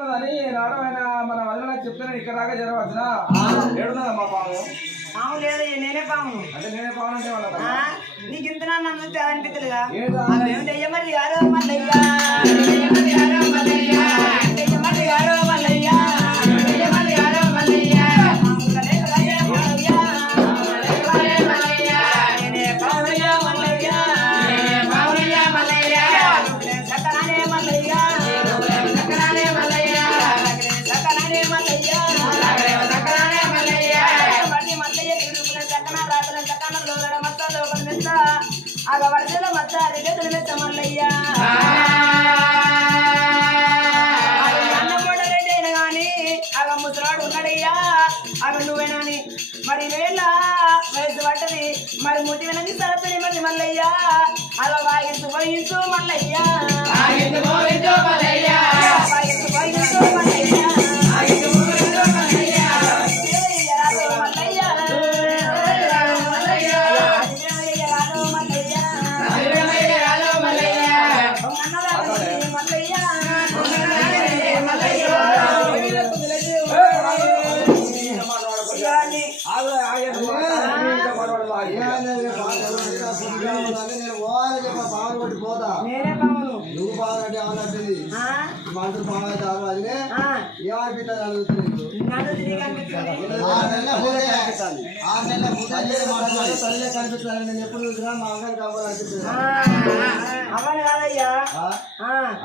ఉన్నదని నాడమైన మన వదిన చెప్తాను ఇక్కడ దాకా జరగవచ్చునా ఏడున్నదా పాము? నేనే పాము. అంటే నేనే పాము అంటే వాళ్ళ నీకు ఇంత నన్ను చూస్తే అనిపించలేదా ఏం దయ్య. మరి యారో వస్తాది గదులు వెత్తమల్లయ్యా అన్నమూడలేదేను గాని అగ ముసలాడు ఉన్నాడయ్యా. అగ నువ్వేనాని మరి వేళ వయసు పట్టది మరి ముట్టి వినని సరపిని మరి మల్లయ్యా. అలా వాయించు పోయించు మల్లయ్యా. నువ్వు బాధపడి ఆలోచింది మనసు బాగా. ఆలోచనే ఏమనిపిస్తుంది అడుగుతుంది కనిపిస్తాను నేను ఎప్పుడు మా అమ్మగారికి అవ్వాలనిపిస్తుంది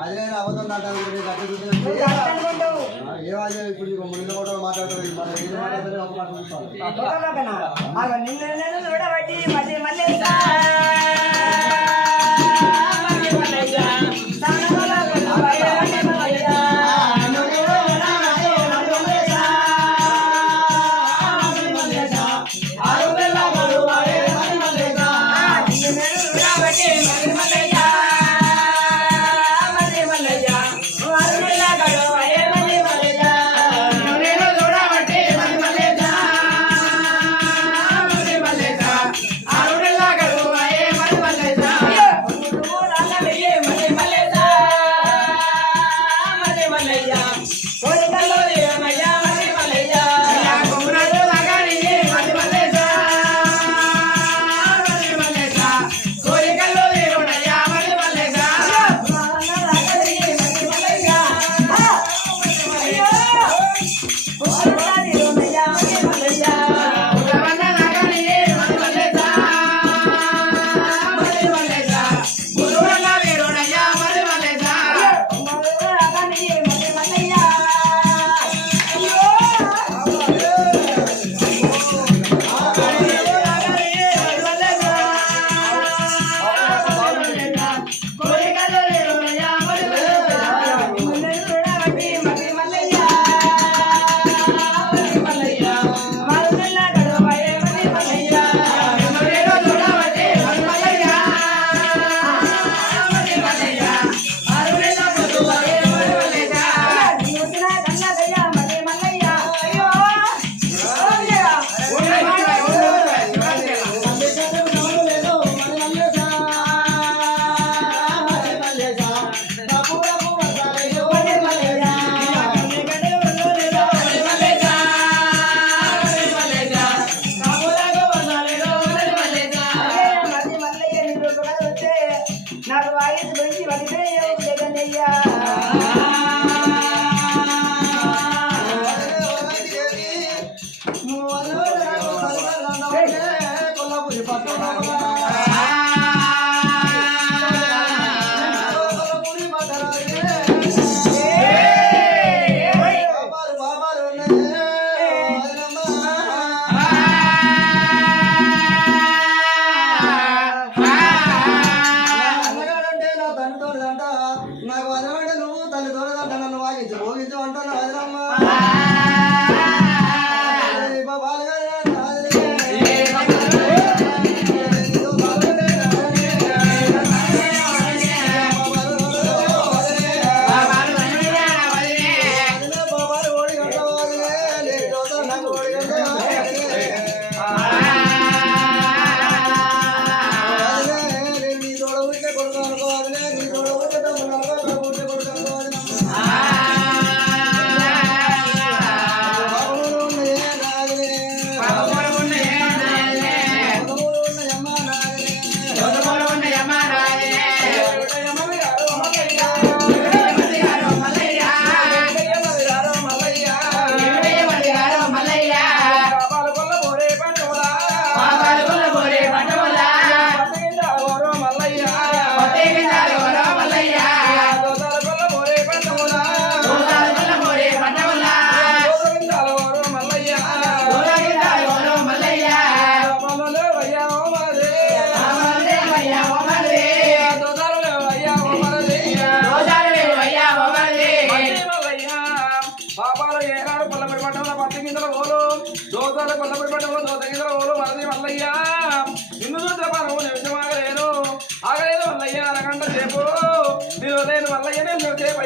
అదే అబద్ధం ఏవాజే ఇప్పుడు ముందు కూడా మాట్లాడతారు నిన్ను చూడబట్టి మళ్ళీ మళ్ళీ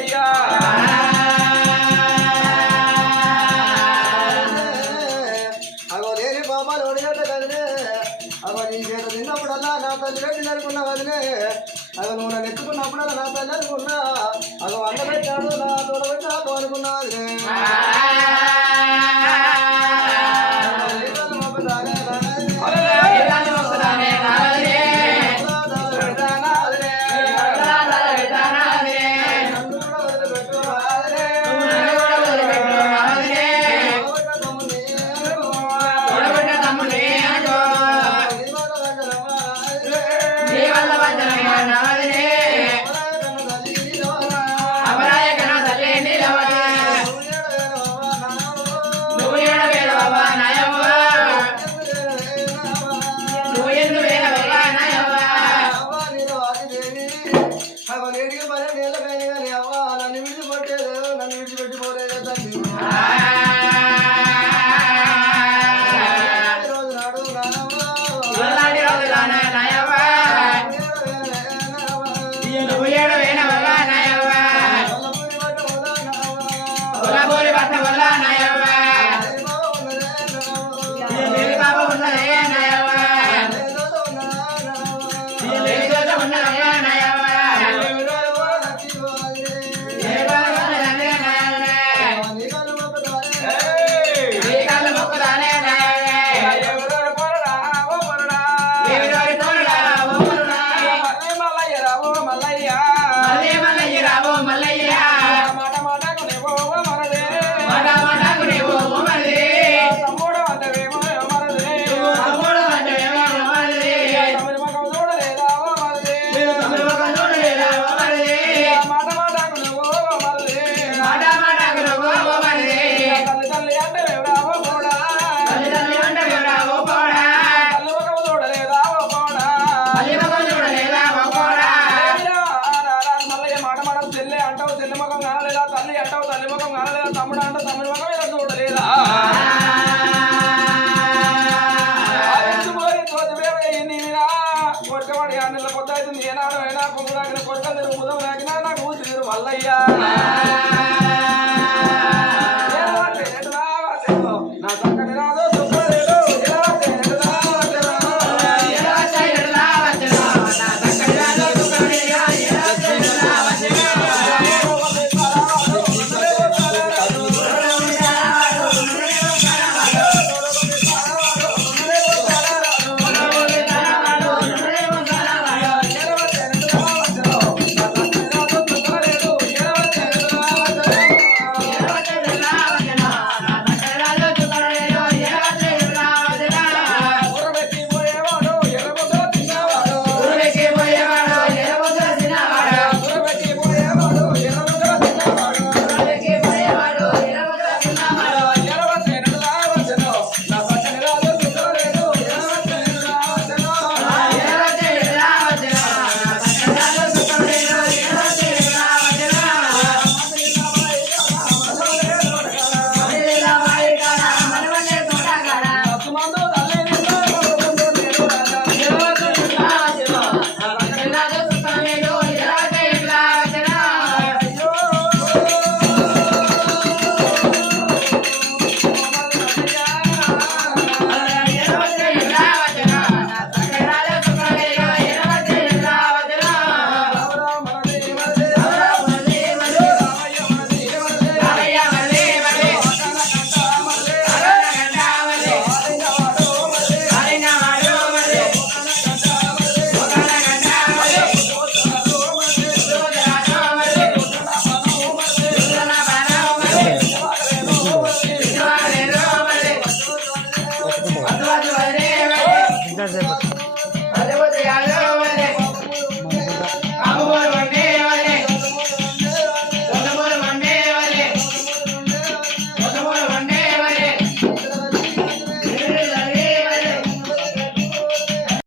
నేను